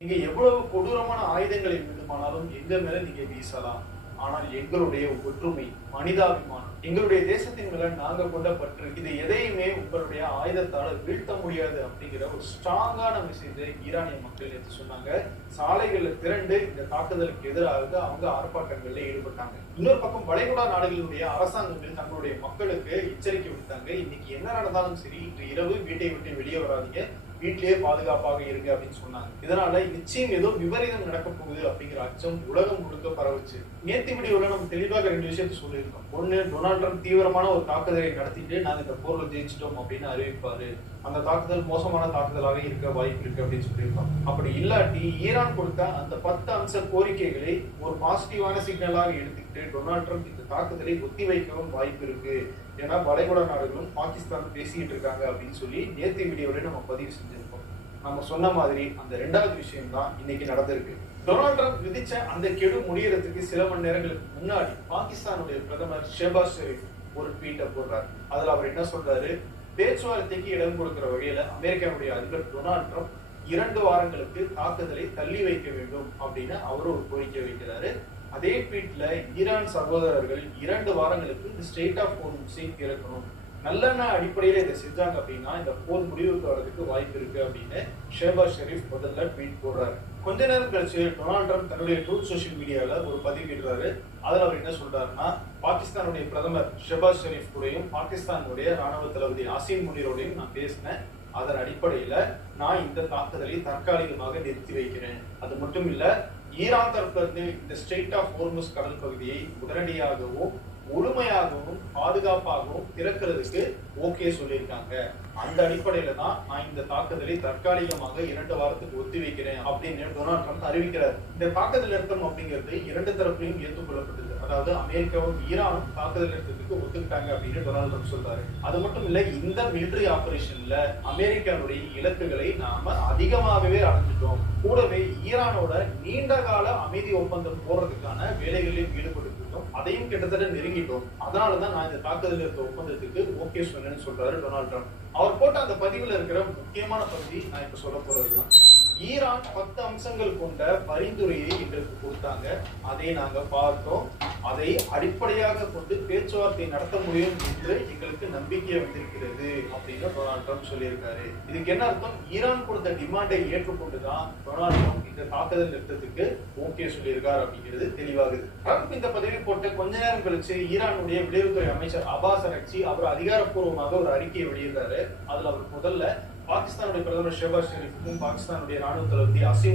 நீங்க எவ்வளவு கொடூரமான ஆயுதங்களை வேண்டுமானாலும் எங்க மேல நீங்க வீசலாம். ஆனால் எங்களுடைய ஒற்றுமை, மனிதாபிமானம், எங்களுடைய தேசத்தின் மேல நாங்க கொண்ட பற்று, இது எதையுமே உங்களுடைய ஆயுதத்தால வீழ்த்த முடியாது அப்படிங்கிற ஒரு ஸ்ட்ராங்கான விஷயத்தை ஈரானிய மக்கள் எடுத்து சொன்னாங்க. சாலைகள்ல திரண்டு இந்த தாக்குதலுக்கு எதிராக அவங்க ஆர்ப்பாட்டங்கள்ல ஈடுபட்டாங்க. இன்னொரு பக்கம் வளைகுடா நாடுகளுடைய அரசாங்கங்கள் தங்களுடைய மக்களுக்கு எச்சரிக்கை விடுத்தாங்க. இன்னைக்கு என்ன நடந்தாலும் சரி, இன்று இரவு வீட்டை விட்டு வெளியே வராதீங்க, வீட்டிலேயே பாதுகாப்பாக இருங்க அப்படின்னு சொன்னாங்க. இதனால நிச்சயம் ஏதோ விபரீதம் நடக்க போகுது அப்படிங்கிற அச்சம் உலகம் முழுக்க பரவுச்சு. நேத்து வீடியோல நம்ம தெளிவாக ரெண்டு விஷயத்தை சொல்லியிருக்கோம். ஒண்ணு, டொனால்ட் ட்ரம்ப் தீவிரமான ஒரு தாக்குதலை நடத்திட்டு நாங்க இந்த போர்ல ஜெயிச்சிட்டோம் அப்படின்னு அறிவிப்பாரு. அந்த தாக்குதல் மோசமான தாக்குதலாக இருக்க வாய்ப்பு இருக்கு அப்படின்னு சொல்லியிருக்கோம். அப்படி இல்லாட்டி ஈரான் கொடுத்த அந்த 10 அம்ச கோரிக்கைகளை ஒரு பாசிட்டிவான சிக்னலாக எடுத்துக்கிட்டு டொனால்ட் ட்ரம்ப் இந்த தாக்குதலை ஒத்தி வைக்கவும் வாய்ப்பு இருக்கு. ஏன்னா வளைகுடா நாடுகளும் பாகிஸ்தான் பேசிக்கிட்டு இருக்காங்க அப்படின்னு சொல்லி நேத்து வீடியோல நம்ம பதிவு செஞ்சிருக்கோம். நம்ம சொன்ன மாதிரி அந்த 2வது விஷயம் தான் இன்னைக்கு நடந்திருக்கு. டொனால்ட் ட்ரம்ப் விதிச்ச அந்த கெடு முடியறதுக்கு சில மணி நேரங்களுக்கு முன்னாடி பாகிஸ்தானுடைய பிரதமர் ஷெஹபாஸ் ஷெரீப் ஒரு ட்வீட்டை போடுறாரு. அதுல அவர் என்ன சொல்றாரு, பேச்சுவார்த்தைக்கு இடம் கொடுக்கிற வகையில அமெரிக்காவுடைய அதிபர் டொனால்ட் ட்ரம்ப் 2 வாரங்களுக்கு தாக்குதலை தள்ளி வைக்க வேண்டும் அப்படின்னு அவரு ஒரு கோரிக்கை வைக்கிறாரு. அதே ட்வீட்ல ஈரான் சகோதரர்கள் 2 வாரங்களுக்கு இந்த ஸ்டேட் ஆஃப் ஹோர்முஸை திறக்கணும், நல்லெண்ண அடிப்படையில இதை செஞ்சாங்க அப்படின்னா இந்த போர் முடிவுக்கு வரதுக்கு வாய்ப்பு இருக்கு அப்படின்னு ஷெஹபாஸ் ஷெரீப் முதல்ல ட்வீட் போடுறாரு. கொஞ்ச நேரம் கழிச்சு டொனால்ட் ட்ரம்ப் தன்னுடைய ட்ரூத் சோஷியல் மீடியால ஒரு பதிவிடுறாரு. அதுல அவர் என்ன சொல்றாருன்னா, பாகிஸ்தானுடைய பிரதமர் ஷெஹபாஸ் ஷெரீப் கூடயும் பாகிஸ்தானுடைய ராணுவ தளபதி அசீம் முனீரோடையும் நான் பேசினேன். அதன் அடிப்படையில நான் இந்த தாக்குதலை தற்காலிகமாக நிறுத்தி வைக்கிறேன். அது மட்டும் இல்ல, ஈரான் தரப்புல இருந்து இந்த ஸ்ட்ரெய்ட் ஆஃப் ஹோர்முஸ் கடல் பகுதியை உடனடியாகவும் முழுமையாகவும் பாதுகாப்பாகவும் திறக்கிறதுக்கு ஓகே சொல்லியிருக்காங்க. அந்த அடிப்படையில தான் நான் இந்த தாக்குதலை தற்காலிகமாக 2 வாரத்துக்கு ஒத்தி வைக்கிறேன் அப்படின்னு டொனால்ட் ட்ரம்ப் அறிவிக்கிறார். இந்த தாக்குதல் நிறுத்தம் அப்படிங்கிறது 2 தரப்புலையும் ஏற்றுக்கொள்ளப்பட்டது. அதாவது அமெரிக்காவும் ஈரானும் தாக்குதல் நிறுத்தத்துக்கு ஒத்துக்கிட்டாங்க அப்படின்னு டொனால்ட் ட்ரம்ப் சொல்றாரு. அது மட்டும் இல்ல, இந்த மிலிட்டரி ஆபரேஷன்ல அமெரிக்காவுடைய இலக்குகளை நாம அதிகமாகவே அடைஞ்சிட்டோம். கூடவே ஈரானோட நீண்ட கால அமைதி ஒப்பந்தம் போடுறதுக்கான வேலைகளில் ஈடுபட்டு அதையும் கிட்டத்தட்ட நெருங்கிட்டோம். அதனாலதான் நான் இந்த தாக்குதல் நிறுத்த ஒப்பந்தத்துக்கு ஓகே சொன்னேன்னு சொல்றாரு டொனால்ட் ட்ரம்ப். அவர் போட்ட அந்த பதிவுல இருக்கிற முக்கியமான பகுதி நான் இப்ப சொல்ல போறதுதான். ஈரான் 10 அம்சங்கள் கொண்ட பரிந்துரையை எங்களுக்கு கொடுத்தாங்க, அதை நாங்க பார்த்தோம். அதை அடிப்படையாக கொண்டு பேச்சுவார்த்தை நடத்த முடியும் என்று எங்களுக்கு நம்பிக்கை வந்திருக்கிறது அப்படின்னு டொனால்ட் ட்ரம்ப் சொல்லியிருக்காரு. இதுக்கு என்ன அர்த்தம்? ஈரான் கொடுத்த டிமாண்டை ஏற்றுக்கொண்டுதான் டொனால்ட் ட்ரம்ப் இந்த தாக்குதல் நிறுத்தத்துக்கு ஓகே சொல்லியிருக்காரு அப்படிங்கிறது தெளிவாகுது. ட்ரம்ப் இந்த பதவி போட்ட கொஞ்ச நேரம் கழிச்சு ஈரானுடைய வெளியுறவுத்துறை அமைச்சர் அப்பாஸ் அரக்சி அவர் அதிகாரப்பூர்வமாக ஒரு அறிக்கையை வெளியிடுறாரு. அதுல அவர் முதல்ல பாகிஸ்தானுடைய பிரதமர் ஷெஹபாஸ் ஷெரீஃபுக்கும் பாகிஸ்தானுடைய ராணுவ தளபதி அசீம்